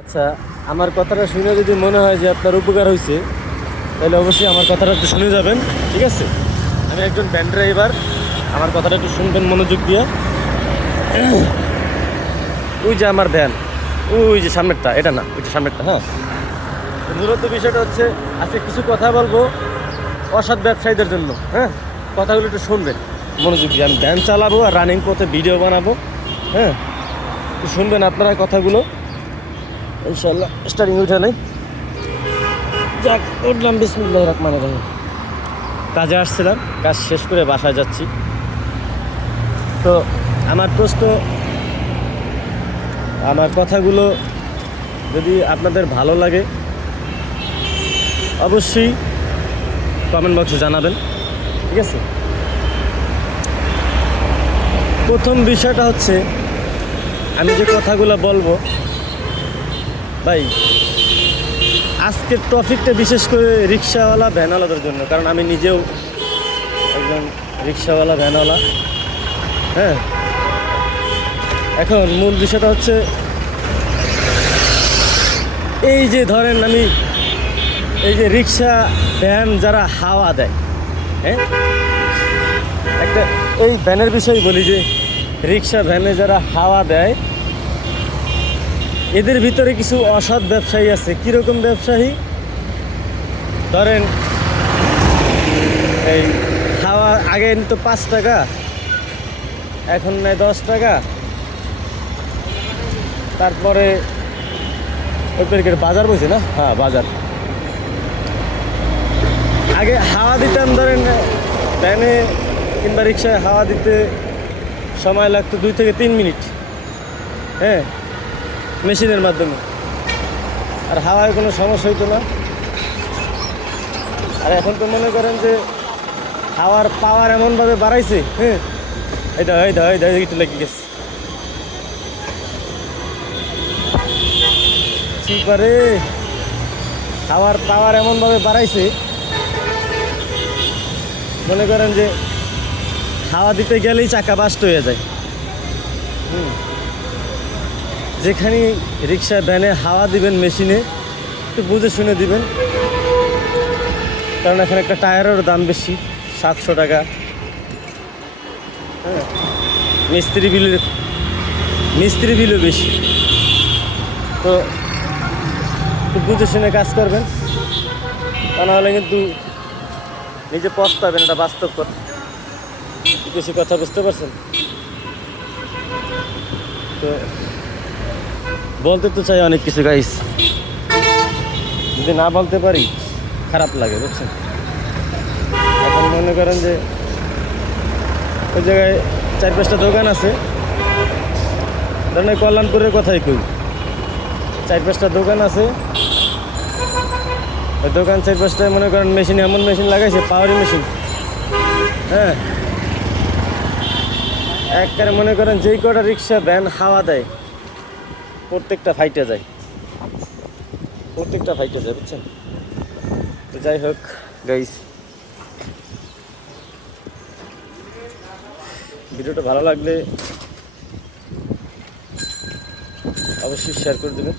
আচ্ছা, আমার কথাটা শুনে যদি মনে হয় যে আপনার উপকার হয়েছে, তাহলে অবশ্যই আমার কথাটা একটু শুনে যাবেন, ঠিক আছে? আমি একজন ভ্যান ড্রাইভার, আমার কথাটা একটু শুনবেন মনোযোগ দিয়ে। ওই যে আমার ভ্যান, ওই যে সামনেরটা, এটা না, ওইটা সামনেরটা। হ্যাঁ, তো মূলত বিষয়টা হচ্ছে আজকে কিছু কথা বলবো অসৎ ব্যবসায়ীদের জন্য। হ্যাঁ, কথাগুলো একটু শুনবেন মনোযোগ দিয়ে। আমি ভ্যান চালাবো আর রানিং পথে ভিডিও বানাবো। হ্যাঁ, একটু শুনবেন আপনারা কথাগুলো, ইনশাল্লাহ। স্টার্টিং উঠে নেই, যাক উঠলাম। বিসমিল্লাহির রহমানির রহিম। কাজে আসছিলাম, কাজ শেষ করে বাসায় যাচ্ছি। তো আমার প্রশ্ন, আমার কথাগুলো যদি আপনাদের ভালো লাগে অবশ্যই কমেন্ট বক্সে জানাবেন, ঠিক আছে? প্রথম বিষয়টা হচ্ছে, আমি যে কথাগুলো বলবো ভাই, আজকের টপিকটা বিশেষ করে রিক্সাওয়ালা ভ্যানওয়ালাদের জন্য, কারণ আমি নিজেও একজন রিক্সাওয়ালা ভ্যানওয়ালা। হ্যাঁ, এখন মূল বিষয়টা হচ্ছে এই যে ধরেন আমি এই যে রিক্সা ভ্যান যারা হাওয়া দেয়, হ্যাঁ, একটা এই ভ্যানের বিষয়ে বলি যে রিক্সা ভ্যানে যারা হাওয়া দেয় এদের ভিতরে কিছু অসৎ ব্যবসায়ী আছে। কীরকম ব্যবসায়ী? ধরেন এই হাওয়া আগে নিত 5 টাকা, এখন নেয় 10 টাকা। তারপরে ওই বাজার বসে না, হ্যাঁ বাজার। আগে হাওয়া দিতাম, ধরেন ভ্যানে কিংবা রিক্সায় হাওয়া দিতে সময় লাগতো 2 থেকে 3 মিনিট, হ্যাঁ, মেশিনের মাধ্যমে। আর হাওয়ায় কোনো সমস্যা হইতো না। আর এখন তো মনে করেন যে হাওয়ার পাওয়ার এমনভাবে বাড়াইছে, হ্যাঁ, এটা একটু লেগে গেছে পারে। হাওয়ার পাওয়ার এমনভাবে বাড়াইছে, মনে করেন যে হাওয়া দিতে গেলেই চাকা বাস্ট হয়ে যায়। যেখানে রিক্সা ভ্যানে হাওয়া দিবেন মেশিনে, একটু বুঝে শুনে দিবেন, কারণ এখানে একটা টায়ারের দাম বেশি, 700 টাকা। হ্যাঁ, মিস্ত্রি বিলও বেশি। তো একটু বুঝে শুনে কাজ করবেন, তা নাহলে কিন্তু নিজে পস্তাবেন। এটা বাস্তব কথা, বেশি কথা বুঝতে পারছেন? তো বলতে তো চাই অনেক কিছু গাইস, যদি না বলতে পারি খারাপ লাগে, বুঝছেন? এখন মনে করেন যে ওই জায়গায় 4-5টা দোকান আছে, ধরেন কল্যাণপুরের কথাই কই, 4-5টা দোকান আছে। ওই দোকান 4-5টায় মনে করেন মেশিন, এমন মেশিন লাগাইছে, পাওয়ারি মেশিন। হ্যাঁ, একবারে মনে করেন যেই কটা রিক্সা ভ্যান হাওয়া দেয় প্রত্যেকটা ফাইটে যায়, বুঝছেন? তো যাই হোক গাইস, ভিডিওটা ভালো লাগলে অবশ্যই শেয়ার করে দেবেন।